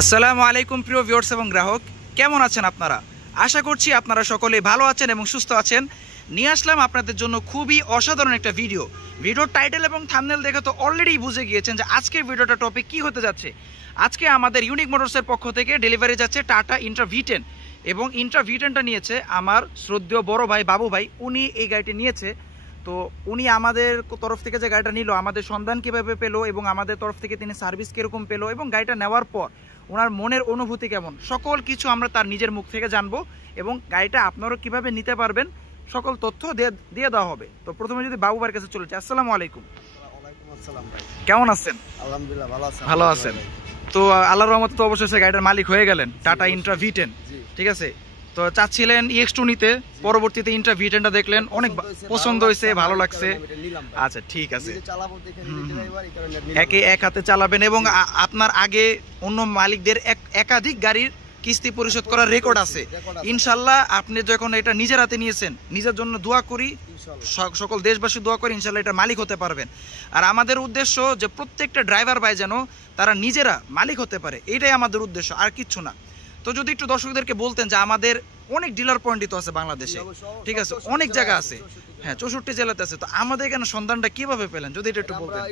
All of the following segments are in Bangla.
আসসালামু আলাইকুম প্রিয় ভিউয়ার্স এবং গ্রাহক, কেমন আছেন আপনারা? আশা করছি আপনারা সকলে ভালো আছেন এবং সুস্থ আছেন। নিয়ে আসলাম আপনাদের জন্য খুবই অসাধারণ একটা ভিডিওর টাইটেল এবং থাম্বনেল দেখে তো অলরেডি বুঝে গিয়েছেন যে আজকের ভিডিওটা টপিক কি হতে যাচ্ছে। আজকে আমাদের ইউনিক মোটরসের পক্ষ থেকে ডেলিভারি যাচ্ছে টাটা ইন্ট্রা V10 এবং ইন্ট্রা V10টা নিয়েছে আমার শ্রদ্ধেয় বড় ভাই বাবু ভাই, উনি এই গাড়িটি নিয়েছে। তো উনি আমাদের তরফ থেকে যে গাড়িটা নিল, আমাদের সন্ধান কীভাবে পেলো এবং আমাদের তরফ থেকে তিনি সার্ভিস কীরকম পেলো এবং গাড়িটা নেওয়ার পর ওনার মনের অনুভূতি কেমন, সকল কিছু আমরা তার নিজের মুখ থেকে জানবো এবং গাড়িটা আপনারাও কীভাবে নিতে পারবেন সকল তথ্য দিয়ে দেওয়া হবে। তো প্রথমে যদি বাবু ভাইয়ের কাছে চলেছে। আসসালামু আলাইকুম। কেমন আছেন? আলহামদুলিল্লাহ ভালো আছেন। তো আল্লাহর রহমতে তো অবশ্যই গাড়িটার মালিক হয়ে গেলেন, টাটা ইন্ট্রা V10, ঠিক আছে। তো চাচ্ছিলেন EX2 নিতে, পরবর্তীতে ইন্ট্রা V10টা দেখলেন, অনেক পছন্দ হয়েছে, ভালো লাগছে। আচ্ছা ঠিক আছে, এক হাতে চালাবেন এবং আপনার আগে অন্য মালিকদের একাধিক গাড়ির কিস্তি পরিশোধ করার রেকর্ড আছে। ইনশাল্লাহ আপনি যখন এটা নিজের হাতে নিয়েছেন, নিজের জন্য দোয়া করি, সকল দেশবাসী দোয়া করি ইনশাল্লাহ এটা মালিক হতে পারবেন। আর আমাদের উদ্দেশ্য যে প্রত্যেকটা ড্রাইভার ভাই যেন তারা নিজেরা মালিক হতে পারে, এইটাই আমাদের উদ্দেশ্য, আর কিচ্ছু না। তো যদি একটু দর্শকদেরকে বলতেন যে আমাদের অনেক ডিলার পয়েন্টই তো আছে বাংলাদেশে, ঠিক আছে, অনেক জায়গা আছে, হ্যাঁ 64 জেলাতে আছে। তো আমাদের এখানে সন্ধানটা কিভাবে পেলেন যদি এটা একটু বলতেন।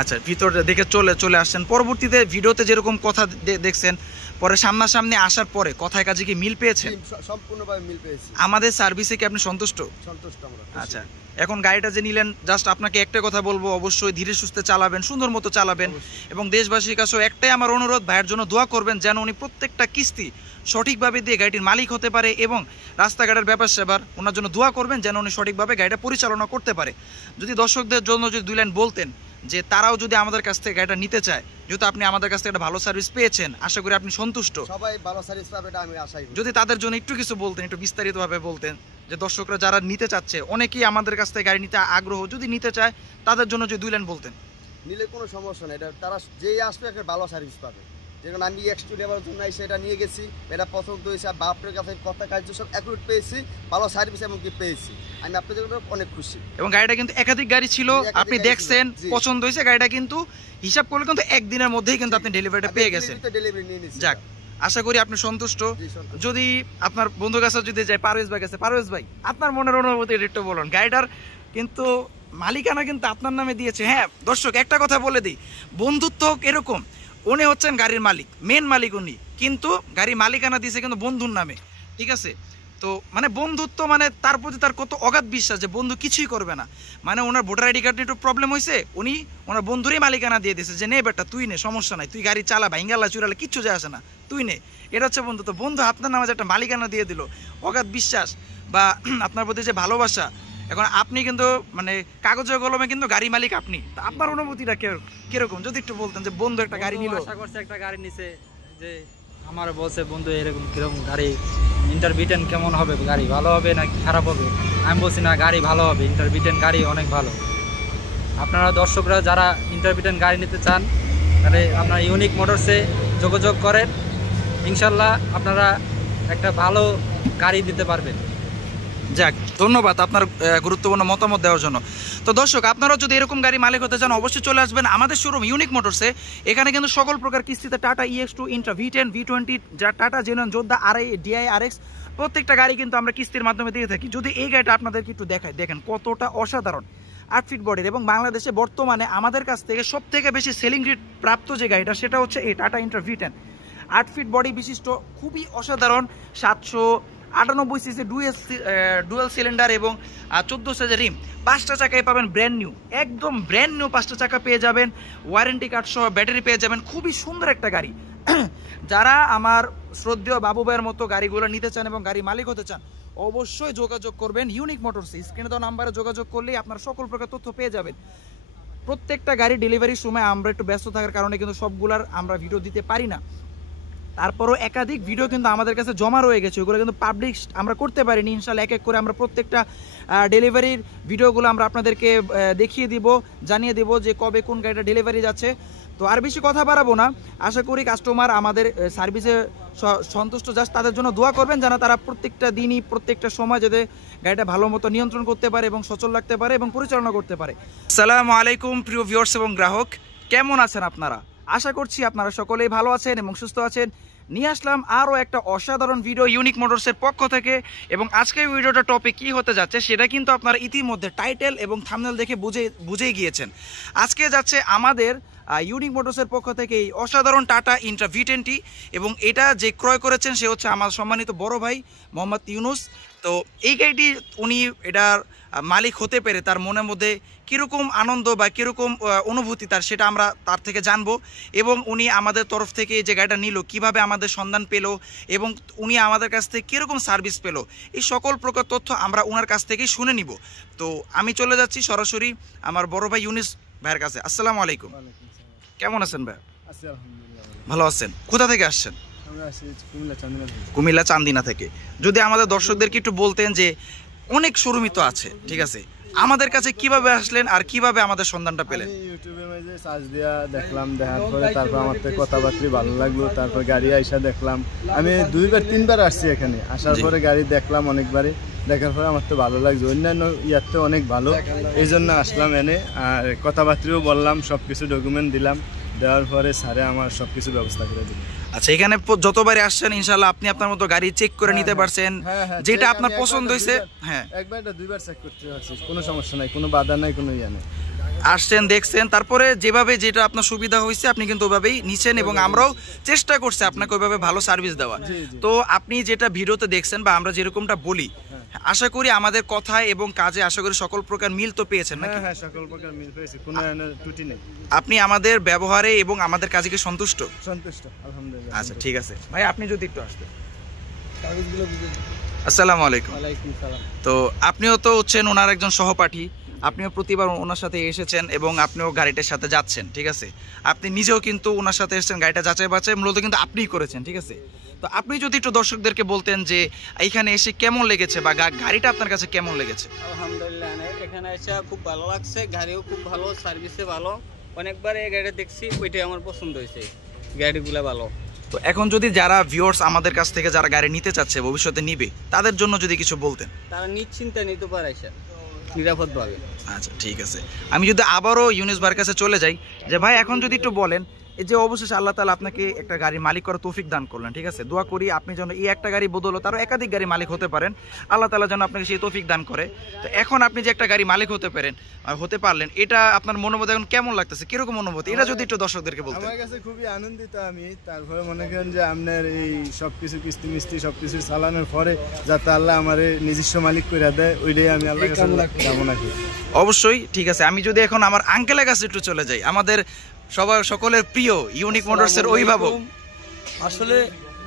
আচ্ছা, ভিতর দেখে চলে আসছেন, পরবর্তীতে ভিডিওতে যেরকম কথা দেখছেন, পরে সামনাসামনি আসার পরে কথায় কাজে কি মিল পেয়েছেন? সম্পূর্ণভাবে মিল পেয়েছি। আমাদের সার্ভিসে কি আপনি সন্তুষ্ট? আচ্ছা, এখন গাড়িটা যে নিলেন, জাস্ট আপনাকে একটা কথা বলবো, অবশ্যই ধীরে সুস্থে চালাবেন, সুন্দর মতো চালাবেন এবং দেশবাসীর কাছেও একটাই আমার অনুরোধ, ভাইয়ের জন্য দোয়া করবেন যেন উনি প্রত্যেকটা কিস্তি সঠিকভাবে দিয়ে গাড়িটির মালিক হতে পারে এবং রাস্তাঘাটের ব্যাপার সেবার ওনার জন্য দোয়া করবেন যেন উনি সঠিকভাবে গাড়িটা পরিচালনা করতে পারে। যদি দর্শকদের জন্য যদি 2 লাইন বলতেন যে তারাও যদি আমাদের কাছ থেকে গাড়িটা নিতে চায়, যেহেতু আপনি আমাদের কাছ থেকে একটা ভালো সার্ভিস পেয়েছেন, আশা করি আপনি সন্তুষ্ট, সবাই ভালো সার্ভিস পাবে এটা আমি আশাই করি। যদি তাদের জন্য একটু কিছু বলতেন, একটু বিস্তারিতভাবে বলতেন যে দর্শকরা যারা নিতে চাচ্ছে, অনেকেই আমাদের কাছ থেকে গাড়ি নিতে আগ্রহ, যদি নিতে চায় তাদের জন্য যদি 2 লাইন বলতেন। নিলে কোনো সমস্যা নেই, এটা তারা যেই আসবে একটা ভালো সার্ভিস পাবে। যেমন আমি EX2 নেওয়ার জন্য সেটা নিয়ে গেছি, এটা পছন্দ হয়েছে, বাপের কাছে কথা কাজ সব অ্যাকুরেট পেয়েছি, ভালো সার্ভিস এমনকি পেয়েছি, আমি আপনাদের জন্য অনেক খুশি। এবং গাড়িটা কিন্তু একাধিক গাড়ি ছিল, আপনি দেখছেন, পছন্দ হয়েছে, গাড়িটা কিন্তু হিসাব করলে কিন্তু একদিনের মধ্যেই কিন্তু আপনি ডেলিভারিটা পেয়ে গেছেন। যাক, আশা করি আপনি সন্তুষ্ট। যদি আপনার বন্ধুর কাছে যদি যায়, পারভেজ ভাই কাছে, পারভেজ ভাই আপনার মনের অনুভূতি একটু বলুন। গাড়িটার কিন্তু মালিকানা কিন্তু আপনার নামে দিয়েছে। হ্যাঁ দর্শক, একটা কথা বলে দিই, বন্ধুত্ব এরকম, উনি হচ্ছেন গাড়ির মালিক, মেন মালিক উনি, কিন্তু গাড়ি মালিকানা দিয়েছে কিন্তু বন্ধুর নামে, ঠিক আছে। তো মানে বন্ধুত্ব মানে তার প্রতি তার কত অগাধ বিশ্বাস যে বন্ধু কিছুই করবে না। মানে ওনার ভোটার আইডি কার্ডে একটু প্রবলেম হয়েছে, উনি ওনার বন্ধুরই মালিকানা দিয়ে দিয়েছে যে নে বেটা তুই নে, সমস্যা নাই, তুই গাড়ি চালা, ভাঙ্গালা চুরালে কিচ্ছু যায় আসে না, তুই নে। এটা হচ্ছে বন্ধু। তো বন্ধু আপনার নামে যে একটা মালিকানা দিয়ে দিল, অগাধ বিশ্বাস বা আপনার প্রতি যে ভালোবাসা, এখন আপনি কিন্তু মানে কাগজে কলমে কিন্তু গাড়ি মালিক আপনি। আপনার অনুভূতিটা কিরকম যদি একটু বলতেন যে বন্ধু একটা গাড়ি নিল, আশা করছে একটা গাড়ি নিছে, যে আমার বলছে বন্ধু এরকম কিরকম গাড়ি ইন্টার V10 কেমন হবে, গাড়ি ভালো হবে না খারাপ হবে। আমি বলছি না, গাড়ি ভালো হবে, ইন্টার V10 গাড়ি অনেক ভালো। আপনারা দর্শকরা যারা ইন্টার V10 গাড়ি নিতে চান, তাহলে আপনারা ইউনিক মোটরসে যোগাযোগ করেন, ইনশাল্লাহ আপনারা একটা ভালো গাড়ি দিতে পারবেন। যাক, ধন্যবাদ আপনার গুরুত্বপূর্ণ মতামত দেওয়ার জন্য। তো দর্শক, আপনারা যদি এরকম গাড়ি মালিক হতে চান, অবশ্যই চলে আসবেন আমাদের শোরুম ইউনিক মোটরসে। এখানে কিন্তু সকল প্রকার কিস্তিতে tata EX2, Intra V10, V20, যা টাটা জেনুইন যোদ্ধা, RI, DI, RX প্রত্যেকটা গাড়ি কিন্তু আমরা কিস্তির মাধ্যমে দিয়ে থাকি। যদি এই গাড়িটা আপনাদেরকে একটু দেখায়, দেখেন কতটা অসাধারণ 8 ফিট বডির এবং বাংলাদেশে বর্তমানে আমাদের কাছ থেকে সব থেকে বেশি সেলিং রেট প্রাপ্ত যে গাড়িটা, সেটা হচ্ছে এই tata Intra V10। 8 fit body বিশিষ্ট খুবই অসাধারণ, 798 সিসি ডুয়েল সিলিন্ডার এবং 14 সাইজের রিম, 5টা চাকায় পাবেন ব্র্যান্ড নিউ, একদম ব্র্যান্ড নিউ 5টা চাকা পেয়ে যাবেন, ওয়ারেন্টি কার্ড সহ ব্যাটারি পেয়ে যাবেন। খুবই সুন্দর একটা গাড়ি। যারা আমার শ্রদ্ধেয় বাবু ভাইয়ের মতো গাড়িগুলো নিতে চান এবং গাড়ি মালিক হতে চান, অবশ্যই যোগাযোগ করবেন ইউনিক মোটরসে। স্ক্রিনে দেওয়া নাম্বারে যোগাযোগ করলেই আপনার সকল প্রকার তথ্য পেয়ে যাবেন। প্রত্যেকটা গাড়ি ডেলিভারির সময় আমরা একটু ব্যস্ত থাকার কারণে কিন্তু সবগুলার আমরা ভিডিও দিতে পারি না, তারপরও একাধিক ভিডিও কিন্তু আমাদের কাছে জমা রয়ে গেছে, ওগুলো কিন্তু পাবলিশ আমরা করতে পারিনি। ইনশাল্লাহ এক এক করে আমরা প্রত্যেকটা ডেলিভারির ভিডিওগুলো আমরা আপনাদেরকে দেখিয়ে দিব, জানিয়ে দেব যে কবে কোন গাড়িটা ডেলিভারি যাচ্ছে। তো আর বেশি কথা বাড়াবো না, আশা করি কাস্টমার আমাদের সার্ভিসে সন্তুষ্ট, জাস্ট তাদের জন্য দোয়া করবেন যেন তারা প্রত্যেকটা দিনই প্রত্যেকটা সময় যাতে গাড়িটা ভালো মতো নিয়ন্ত্রণ করতে পারে এবং সচল রাখতে পারে এবং পরিচালনা করতে পারে। আসসালামু আলাইকুম প্রিয় ভিউয়ার্স এবং গ্রাহক, কেমন আছেন আপনারা? আশা করছি আপনারা সকলেই ভালো আছেন এবং সুস্থ আছেন। নিয়ে আসলাম আরও একটা অসাধারণ ভিডিও ইউনিক মোটরসের পক্ষ থেকে, এবং আজকের ভিডিওটা টপিক কী হতে যাচ্ছে সেটা কিন্তু আপনারা ইতিমধ্যে টাইটেল এবং থাম্বনেল দেখে বুঝেই গিয়েছেন। আজকে যাচ্ছে আমাদের ইউনিক মোটরসের পক্ষ থেকে এই অসাধারণ টাটা ইন্ট্রা V10টি, এবং এটা যে ক্রয় করেছেন সে হচ্ছে আমার সম্মানিত বড় ভাই মোহাম্মদ ইউনুস। তো এই গাড়িটি উনি এটার মালিক হতে পেরে তার মনের মধ্যে কীরকম আনন্দ বা কীরকম অনুভূতি তার, সেটা আমরা তার থেকে জানবো। এবং উনি আমাদের তরফ থেকে যে গাড়িটা নিল কীভাবে আমাদের সন্ধান পেল এবং উনি আমাদের কাছ থেকে কীরকম সার্ভিস পেল, এই সকল প্রকার তথ্য আমরা ওনার কাছ থেকেই শুনে নিব। তো আমি চলে যাচ্ছি সরাসরি আমার বড় ভাই ইউনুস ভাইয়ের কাছে। আসসালামু আলাইকুম, কেমন আছেন ভাই? ভালো আছেন? কোথা থেকে আসছেন? কুমিল্লা চান্দিনা থেকে। যদি আমাদের দর্শকদেরকে একটু বলতেন যে অনেক শোরুমই তো আছে, ঠিক আছে, আমাদের কাছে কিভাবে আসলেন আর কিভাবে আমাদের সন্ধানটা পেলেন? ইউটিউবে মাঝে সার্চ দিয়া দেখলাম, দেখার পরে তারপর আমার তো কথাবার্তা ভালো লাগলো, তারপর গাড়ি আইসা দেখলাম। আমি 2-3বার আসছি এখানে, আসার পরে গাড়ি দেখলাম অনেকবারই, দেখার পরে আমার তো ভালো লাগছে, অন্যান্য ইয়ার তো অনেক ভালো, এই জন্য আসলাম এনে। আর কথাবার্তাও বললাম, সব কিছু ডকুমেন্ট দিলাম, দেওয়ার পরে স্যারে আমার সব কিছু ব্যবস্থা করে দিল। আচ্ছা, এখানে যতবারে আসছেন ইনশাআল্লাহ আপনি আপনার মতো গাড়ি চেক করে নিতে পারছেন, যেটা আপনার পছন্দ হয়েছে। হ্যাঁ, একবার 2বার চেক করতে পারছি, কোনো সমস্যা নাই, কোনো বাধা নাই, কোনো ইয়া নেই। আসছেন, দেখছেন, তারপরে যেভাবে যেটা আপনার সুবিধা হয়েছে আপনি কিন্তু ওইভাবেই নিচ্ছেন, এবং আমরাও চেষ্টা করছি আপনাকে ওইভাবে ভালো সার্ভিস দেওয়া। তো আপনি যেটা ভিডিওতে দেখছেন বা আমরা যেরকমটা বলি, আশা করি আমাদের কথায় এবং কাজে আশা করি সকল প্রকার মিল তো পেয়েছেন নাকি? হ্যাঁ, সকল প্রকার মিল পেয়েছি, কোনো ত্রুটি নেই। আপনি আমাদের ব্যবহারে এবং আমাদের কাজে কি সন্তুষ্ট? সন্তুষ্ট, আলহামদুলিল্লাহ। আচ্ছা, ঠিক আছে ভাই, আপনি যদি একটু আসতেন। আসসালামু আলাইকুম। ওয়ালাইকুম সালাম। তো আপনিও তো হচ্ছেন ওনার একজন সহপাঠী, আপনিও প্রতিবার ওনার সাথে এসেছেন এবং আপনিও গাড়িটার সাথে যাচ্ছেন, ঠিক আছে, আপনি নিজেও কিন্তু ওনার সাথে এসেছেন, গাড়িটা যাচাই বাছাই মূলত কিন্তু আপনিই করেছেন, ঠিক আছে। তো আপনি যদি একটু দর্শকদেরকে বলতেন যে এইখানে এসে কেমন লেগেছে বা গাড়িটা আপনার কাছে কেমন লেগেছে? আলহামদুলিল্লাহ, এখানে এসে খুব ভালো লাগছে, গাড়িও খুব ভালো, সার্ভিসে ভালো, অনেকবার এই গাড়িটা দেখছি, ওইটাই আমার পছন্দ হয়েছে, গাড়িগুলো ভালো। তো এখন যদি যারা ভিউয়ার্স আমাদের কাছ থেকে যারা গাড়ি নিতে চাচ্ছে, ভবিষ্যতে নিবে, তাদের জন্য যদি কিছু বলতেন। তারা নিশ্চিন্তে নিতে পারে নিরাপদভাবে। আচ্ছা, ঠিক আছে, আমি যদি আবারও ইউনুস ভাইয়ের কাছে চলে যাই, যে ভাই এখন যদি একটু বলেন, এই যে অবশেষে আল্লাহ তাআলা আপনাকে একটা গাড়ির মালিক করার তৌফিক দান করলেন, ঠিক আছে, দোয়া করি আপনি যেন এই একটা গাড়ি বদলে আরও একাধিক গাড়ি মালিক হতে পারেন, আল্লাহ তাআলা যেন আপনাকে সেই তৌফিক দান করে। তো এখন আপনি যে একটা গাড়ি মালিক হতে পারলেন, এটা আপনার মনোমধ্যে এখন কেমন লাগতেছে, কিরকম অনুভূতি, এটা যদি একটু দর্শকদেরকে বলতেন। আমার কাছে খুবই আনন্দিত আমি। তারপরে মনে করেন যে আপনার এই সবকিছু কিস্তি মিস্তি সবকিছু চালানোর পরে যাতে আল্লাহ আমার নিজস্ব মালিক করে দেয়, ওইটাই আমি আল্লাহর কাছে কামনা করি। অবশ্যই, ঠিক আছে, আমি যদি এখন আমার আঙ্কেলের কাছে একটু চলে যাই, আমাদের সকলের প্রিয় ইউনিক মোটরসের অভিভাবক। আসলে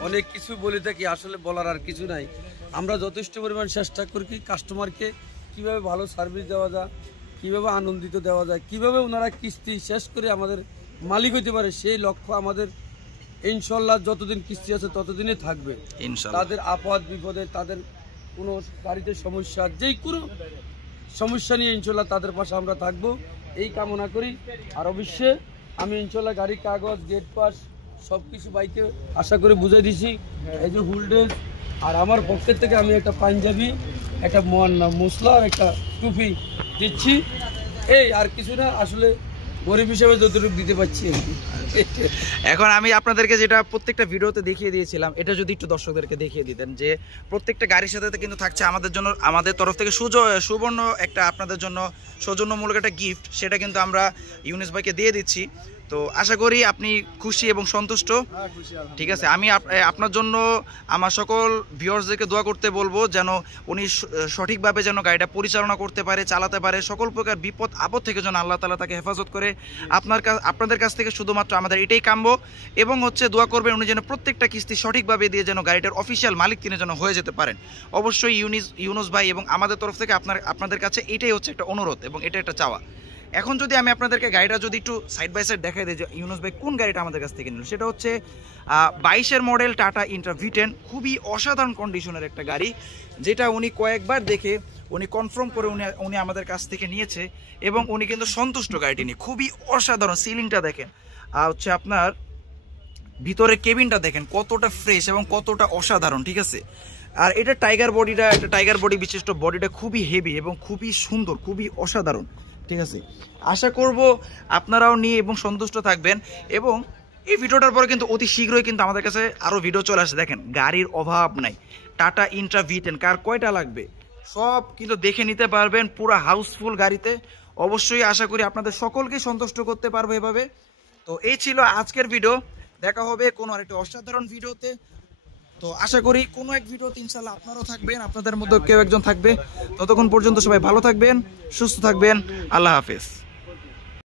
অনেক কিছু বলে থাকি, আসলে বলার আর কিছু নাই। আমরা যথেষ্ট পরিমাণ চেষ্টা করি কাস্টমারকে কিভাবে ভালো সার্ভিস দেওয়া যায়, কিভাবে আনন্দিত দেওয়া যায়, কিভাবে ওনারা কিস্তি শেষ করে আমাদের মালিক হইতে পারে, সেই লক্ষ্য আমাদের ইনশাল্লাহ যতদিন কিস্তি আছে ততদিনই থাকবে। তাদের আপদ বিপদে, তাদের কোনো গাড়িতে সমস্যা, যেই কোনো সমস্যা নিয়ে ইনশাল্লাহ তাদের পাশে আমরা থাকবো, এই কামনা করি। আর অবশ্যই আমি ইনশাল্লাহ গাড়ির কাগজ, গেট পাস সব কিছু বাইকে আশা করে বুঝাই দিছি। এই যে হুলডেজ, আর আমার পক্ষের থেকে আমি একটা পাঞ্জাবি, একটা মশলা আর একটা টুপি দিচ্ছি, এই আর কিছু না, আসলে গরিব হিসেবে যতটুকু দিতে পারছি। এখন আমি আপনাদেরকে যেটা প্রত্যেকটা ভিডিওতে দেখিয়ে দিয়েছিলাম, এটা যদি একটু দর্শকদেরকে দেখিয়ে দিতেন, যে প্রত্যেকটা গাড়ির সাথে কিন্তু থাকছে আমাদের জন্য, আমাদের তরফ থেকে সুবর্ণ একটা আপনাদের জন্য সৌজন্যমূলক একটা গিফট, সেটা কিন্তু আমরা ইউনুস ভাইকে দিয়ে দিচ্ছি। তো আশা করি আপনি খুশি এবং সন্তুষ্ট, ঠিক আছে। আমি আপনার জন্য আমার সকল ভিউয়ার্সদেরকে দোয়া করতে বলবো যেন উনি সঠিকভাবে যেন গাড়িটা পরিচালনা করতে পারে, চালাতে পারে, সকল প্রকার বিপদ আপদ থেকে যেন আল্লাহ তাআলা তাকে হেফাজত করে। আপনাদের কাছ থেকে শুধুমাত্র আমাদের এটাই কাম্য, এবং দোয়া করবেন উনি যেন প্রত্যেকটা কিস্তি সঠিকভাবে দিয়ে যেন গাড়িটার অফিসিয়াল মালিক তিনি যেন হয়ে যেতে পারেন। অবশ্যই ইউনুস ভাই এবং আমাদের তরফ থেকে আপনাদের কাছে এটাই হচ্ছে একটা অনুরোধ এবং এটা একটা চাওয়া। এখন যদি আমি আপনাদেরকে গাড়িটা যদি একটু সাইড বাই সাইড দেখাই দিই যে ইউনুস ভাই কোন গাড়িটা আমাদের কাছ থেকে নিল, সেটা হচ্ছে 22-এর মডেল টাটা ইন্ট্রা V10, খুবই অসাধারণ কন্ডিশনের একটা গাড়ি, যেটা উনি কয়েকবার দেখে উনি কনফার্ম করে উনি আমাদের কাছ থেকে নিয়েছে, এবং উনি কিন্তু সন্তুষ্ট গাড়িটি নিয়ে। খুবই অসাধারণ, সিলিংটা দেখেন, হচ্ছে আপনার ভিতরে কেবিনটা দেখেন কতটা ফ্রেশ এবং কতটা অসাধারণ, ঠিক আছে। আর এটা টাইগার বডি বিশিষ্ট বডিটা খুবই হেভি এবং খুবই সুন্দর, খুবই অসাধারণ, ঠিক আছে, আশা করব আপনারাও নিয়ে এবং সন্তুষ্ট থাকবেন। এবং এই ভিডিওটার পরে কিন্তু অতি শীঘ্রই কিন্তু আমাদের কাছে আরও ভিডিও চলে আসে। দেখেন গাড়ির অভাব নাই, টাটা ইন্ট্রা V10 কার কয়টা লাগবে সব কিন্তু দেখে নিতে পারবেন পুরো হাউসফুল গাড়িতে। অবশ্যই আশা করি আপনাদের সকলকে সন্তুষ্ট করতে পারবো এভাবে। তো এই ছিল আজকের ভিডিও, দেখা হবে কোনো আরেকটা অসাধারণ ভিডিওতে। তো আশা করি কোনো এক ভিডিওতে ইনশাল্লাহ আপনারাও থাকবেন, আপনাদের মধ্যে কেউ একজন থাকবে। ততক্ষণ পর্যন্ত সবাই ভালো থাকবেন, সুস্থ থাকবেন, আল্লাহ হাফেজ।